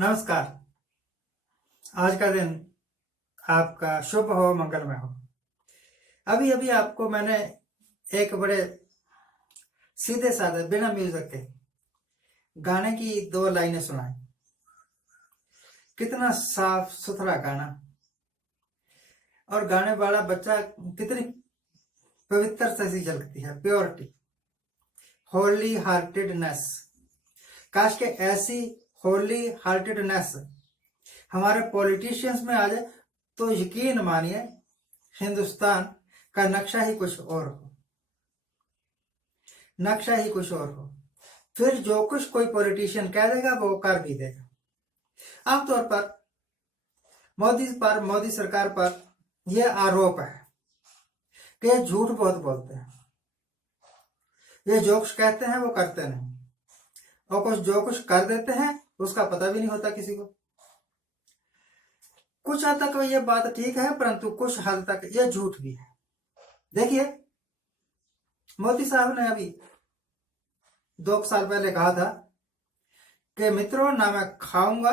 नमस्कार। आज का दिन आपका शुभ हो, मंगलमय हो। अभी अभी आपको मैंने एक बड़े सीधे साधे बिना म्यूजिक के गाने की 2 लाइनें सुनाई। कितना साफ सुथरा गाना, और गाने वाला बच्चा कितनी पवित्रता सी झलकती है, प्योरिटी, होली हार्टेडनेस। काश के ऐसी होली हार्टेडनेस हमारे पॉलिटिशियंस में आ जाए तो यकीन मानिए हिंदुस्तान का नक्शा ही कुछ और हो, नक्शा ही कुछ और हो। फिर जो कुछ कोई पॉलिटिशियन कह देगा वो कर भी देगा। आमतौर पर मोदी सरकार पर यह आरोप है कि झूठ बहुत बोलते हैं, ये जो कुछ कहते हैं वो करते नहीं, और कुछ जो कुछ कर देते हैं उसका पता भी नहीं होता किसी को। कुछ हद तक ये बात ठीक है, परंतु कुछ हद तक ये झूठ भी है। देखिए, मोदी साहब ने अभी 2 साल पहले कहा था कि मित्रों, ना मैं खाऊंगा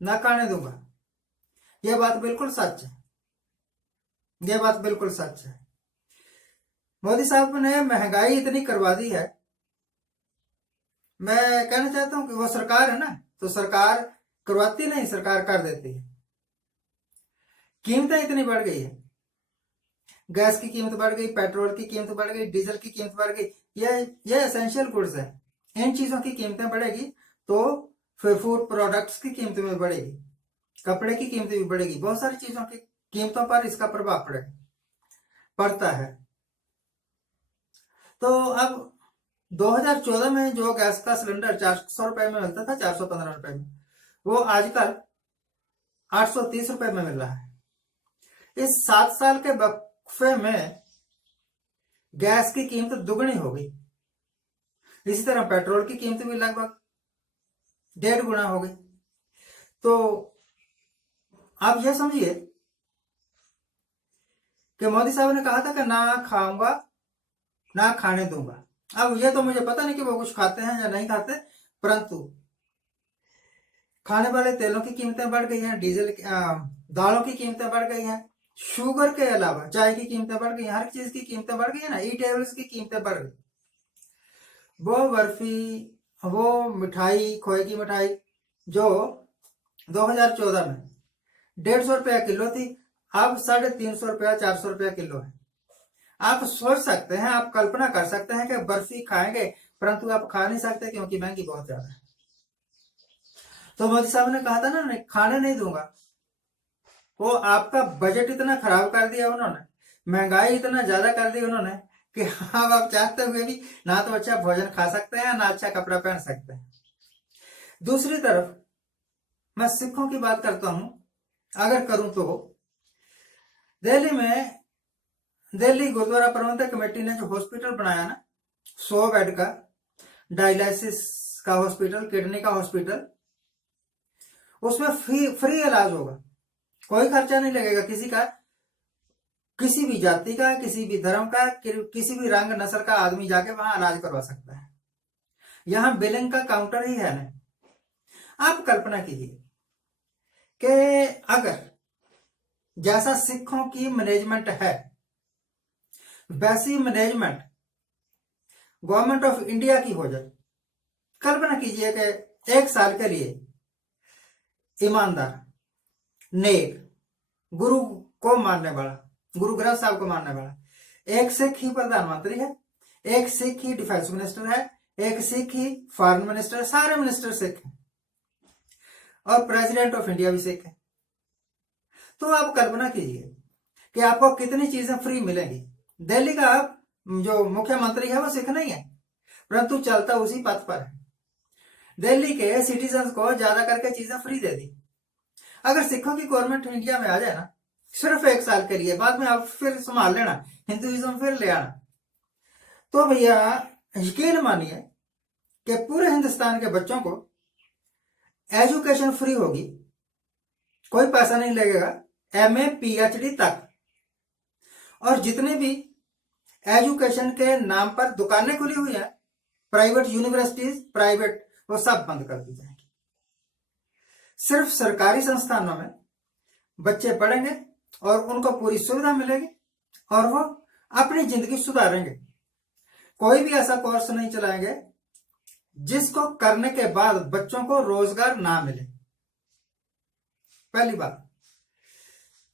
ना खाने दूंगा। यह बात बिल्कुल सच है, यह बात बिल्कुल सच है। मोदी साहब ने महंगाई इतनी करवा दी है। मैं कहना चाहता हूं कि वो सरकार है ना, तो सरकार करवाती नहीं, सरकार कर देती है। कीमतें इतनी बढ़ गई है, गैस की कीमत बढ़ गई, पेट्रोल की कीमत बढ़ गई, डीजल की कीमत बढ़ गई। यह एसेंशियल गुड्स है। इन चीजों की कीमतें बढ़ेगी तो फिर फूड प्रोडक्ट्स की कीमत में बढ़ेगी, कपड़े की कीमत भी बढ़ेगी, बहुत सारी चीजों की कीमतों पर इसका प्रभाव पड़ता है। तो अब 2014 में जो गैस का सिलेंडर 400 रुपए में मिलता था, 415 रुपए में, वो आजकल 830 रुपए में मिल रहा है। इस 7 साल के वक्फे में गैस की कीमत दुगनी हो गई। इसी तरह पेट्रोल की कीमत भी लगभग 1.5 गुना हो गई। तो आप यह समझिए कि मोदी साहब ने कहा था कि ना खाऊंगा ना खाने दूंगा। अब यह तो मुझे पता नहीं कि वो कुछ खाते हैं या नहीं खाते, परंतु खाने वाले तेलों की कीमतें बढ़ गई हैं, डीजल दालों की कीमतें बढ़ गई हैं, शुगर के अलावा चाय की कीमतें बढ़ गई, हर चीज की कीमतें बढ़ गई है ना, ई टेबल्स की कीमतें बढ़ गई। वो बर्फी, वो मिठाई, खोए की मिठाई जो 2014 में 150 रुपया किलो थी, अब 350 रुपया 400 रुपया किलो है। आप सोच सकते हैं, आप कल्पना कर सकते हैं कि बर्फी खाएंगे, परंतु आप खा नहीं सकते क्योंकि महंगी बहुत ज्यादा है। तो मोदी साहब ने कहा था ना, खाने नहीं दूंगा। वो आपका बजट इतना खराब कर दिया उन्होंने, महंगाई इतना ज्यादा कर दी उन्होंने कि अब आप चाहते हुए भी ना तो अच्छा भोजन खा सकते हैं, ना अच्छा कपड़ा पहन सकते हैं। दूसरी तरफ मैं सिखों की बात करता हूं, अगर करूं तो दिल्ली गुरुद्वारा प्रबंधक कमेटी ने जो हॉस्पिटल बनाया ना, 100 बेड का, डायलिसिस का हॉस्पिटल, किडनी का हॉस्पिटल, उसमें फ्री इलाज होगा, कोई खर्चा नहीं लगेगा किसी का, किसी भी जाति का, किसी भी धर्म का, किसी भी रंग नस्ल का आदमी जाके वहां इलाज करवा सकता है। यहां बिलिंग का काउंटर ही है ना। आप कल्पना कीजिए कि अगर जैसा सिखों की मैनेजमेंट है वैसी मैनेजमेंट गवर्नमेंट ऑफ इंडिया की हो जाए। कल्पना कीजिए कि 1 साल के लिए ईमानदार, नेक, गुरु को मानने वाला, गुरु ग्रंथ साहब को मानने वाला एक सिख ही प्रधानमंत्री है, एक सिख ही डिफेंस मिनिस्टर है, एक सिख ही फॉरेन मिनिस्टर, सारे मिनिस्टर सिख हैं, और प्रेसिडेंट ऑफ इंडिया भी सिख है। तो आप कल्पना कीजिए कि आपको कितनी चीजें फ्री मिलेंगी। दिल्ली का जो मुख्यमंत्री है वो सिख नहीं है, परंतु चलता उसी पथ पर है। दिल्ली के सिटीजन को ज्यादा करके चीजें फ्री दे दी। अगर सिखों की गवर्नमेंट इंडिया में आ जाए ना, सिर्फ 1 साल के लिए, बाद में आप फिर संभाल लेना, हिंदुइज्म फिर ले आना, तो भैया यकीन मानिए कि पूरे हिंदुस्तान के बच्चों को एजुकेशन फ्री होगी, कोई पैसा नहीं लगेगा, MA PhD तक। और जितने भी एजुकेशन के नाम पर दुकानें खुली हुई है, प्राइवेट यूनिवर्सिटीज, प्राइवेट, वो सब बंद कर दी जाएंगी। सिर्फ सरकारी संस्थानों में बच्चे पढ़ेंगे और उनको पूरी सुविधा मिलेगी और वो अपनी जिंदगी सुधारेंगे। कोई भी ऐसा कोर्स नहीं चलाएंगे जिसको करने के बाद बच्चों को रोजगार ना मिले। पहली बात,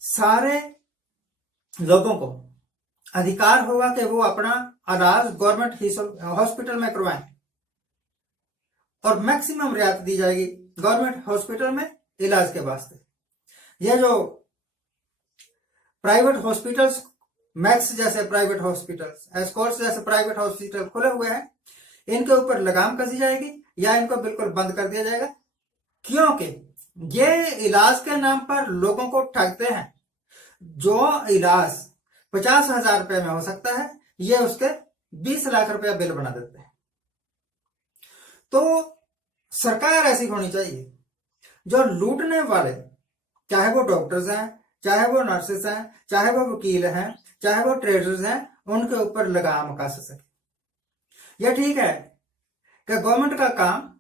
सारे लोगों को अधिकार होगा कि वो अपना इलाज गवर्नमेंट हॉस्पिटल में करवाएं और मैक्सिमम रियायत दी जाएगी गवर्नमेंट हॉस्पिटल में इलाज के वास्ते। ये जो प्राइवेट हॉस्पिटल्स, मैक्स जैसे प्राइवेट हॉस्पिटल्स, एस्कॉर्ट्स जैसे प्राइवेट हॉस्पिटल खुले हुए हैं, इनके ऊपर लगाम कसी जाएगी या इनको बिल्कुल बंद कर दिया जाएगा, क्योंकि ये इलाज के नाम पर लोगों को ठगते हैं। जो इलाज 50,000 रुपए में हो सकता है, ये उसके 20 लाख रुपया बिल बना देते हैं। तो सरकार ऐसी होनी चाहिए जो लूटने वाले, चाहे वो डॉक्टर्स हैं, चाहे वो नर्सेस हैं, चाहे वो वकील हैं, चाहे वो ट्रेडर्स हैं, उनके ऊपर लगाम कस सके। यह ठीक है कि गवर्नमेंट का काम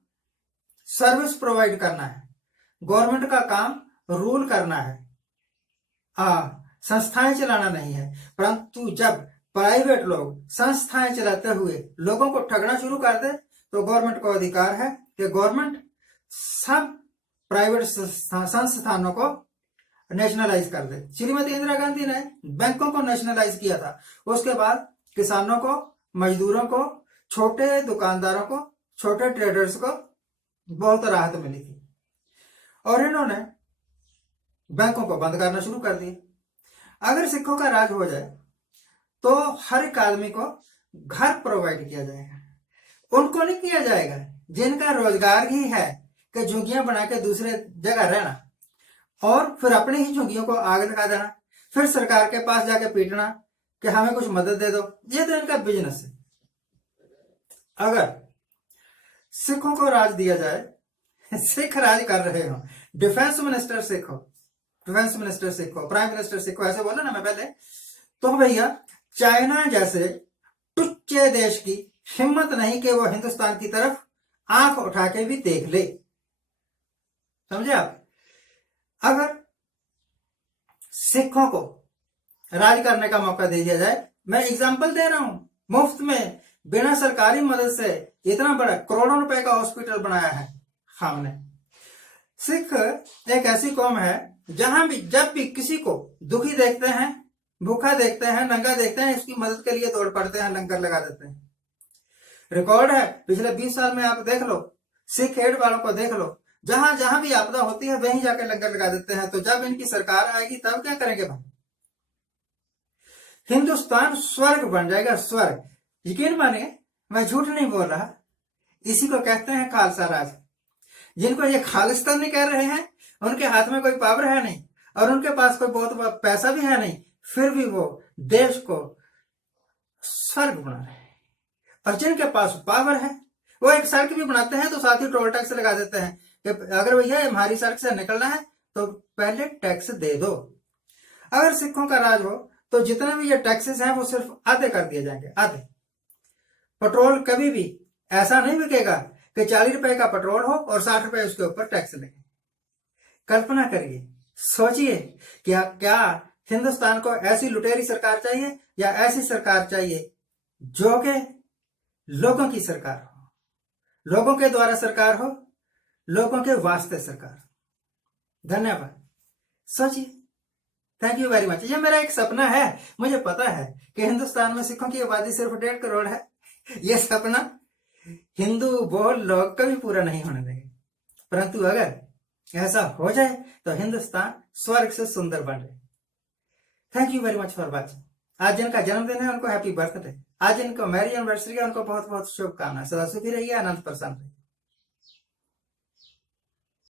सर्विस प्रोवाइड करना है, गवर्नमेंट का काम रूल करना है, संस्थाएं चलाना नहीं है। परंतु जब प्राइवेट लोग संस्थाएं चलाते हुए लोगों को ठगना शुरू कर दे तो गवर्नमेंट को अधिकार है कि गवर्नमेंट सब प्राइवेट संस्थानों को नेशनलाइज कर दे। श्रीमती इंदिरा गांधी ने बैंकों को नेशनलाइज किया था, उसके बाद किसानों को, मजदूरों को, छोटे दुकानदारों को, छोटे ट्रेडर्स को बहुत राहत मिली थी और इन्होंने बैंकों को बंद करना शुरू कर दिया। अगर सिखों का राज हो जाए तो हर एक आदमी को घर प्रोवाइड किया जाएगा। उनको नहीं किया जाएगा जिनका रोजगार ही है कि झुग्गियां बना के दूसरे जगह रहना और फिर अपनी ही झुग्गियों को आग लगा देना, फिर सरकार के पास जाके पीटना कि हमें कुछ मदद दे दो। ये तो इनका बिजनेस है। अगर सिखों को राज दिया जाए, सिख राज कर रहे हो, डिफेंस मिनिस्टर सिख हो, डिफेंस मिनिस्टर सिख हो, प्राइम मिनिस्टर सिख हो, ऐसे बोला ना मैं पहले, तो भैया चाइना जैसे टुच्चे देश की हिम्मत नहीं कि वो हिंदुस्तान की तरफ आंख उठा के भी देख ले। समझे आप? अगर सिखों को राज करने का मौका दे दिया जाए, मैं एग्जांपल दे रहा हूं, मुफ्त में बिना सरकारी मदद से इतना बड़ा करोड़ों रुपए का हॉस्पिटल बनाया है हमने। सिख एक ऐसी कौम है जहां भी जब भी किसी को दुखी देखते हैं, भूखा देखते हैं, नंगा देखते हैं, इसकी मदद के लिए दौड़ पड़ते हैं, लंगर लगा देते हैं। रिकॉर्ड है, पिछले 20 साल में आप देख लो, सिख एड वालों को देख लो, जहां जहां भी आपदा होती है वहीं जाकर लंगर लगा देते हैं। तो जब इनकी सरकार आएगी तब क्या करेंगे भाई? हिंदुस्तान स्वर्ग बन जाएगा, स्वर्ग। यकीन मानिए, मैं झूठ नहीं बोल रहा। इसी को कहते हैं खालसा राज। जिनको ये खालिस्तान नहीं कह रहे हैं, उनके हाथ में कोई पावर है नहीं और उनके पास कोई बहुत पैसा भी है नहीं, फिर भी वो देश को स्वर्ग बना रहे हैं। और जिनके पास पावर है वो एक सड़क भी बनाते हैं तो साथ ही टोल टैक्स लगा देते हैं कि अगर भैया हमारी सड़क से निकलना है तो पहले टैक्स दे दो। अगर सिखों का राज हो तो जितने भी ये टैक्सेस हैं वो सिर्फ आधे कर दिए जाएंगे, आधे। पेट्रोल कभी भी ऐसा नहीं बिकेगा कि 40 रुपए का पेट्रोल हो और 60 रुपए उसके ऊपर टैक्स लगे। कल्पना करिए, सोचिए, क्या हिंदुस्तान को ऐसी लुटेरी सरकार चाहिए या ऐसी सरकार चाहिए जो कि लोगों की सरकार हो, लोगों के द्वारा सरकार हो, लोगों के वास्ते सरकार। धन्यवाद। सोचिए। Thank you very much. ये मेरा एक सपना है। मुझे पता है कि हिंदुस्तान में सिखों की आबादी सिर्फ 1.5 करोड़ है। ये सपना हिंदू बोल लोग कभी पूरा नहीं होने देंगे, परंतु अगर ऐसा हो जाए तो हिंदुस्तान स्वर्ग से सुंदर बन जाए। Thank you very much for watching. आज जिनका जन्मदिन है उनको हैप्पी बर्थडे, आज जिनको मैरिज एनिवर्सरी है उनको बहुत बहुत शुभकामनाएं। सदा सुखी रहिए, आनंद प्रसन्न रहिए।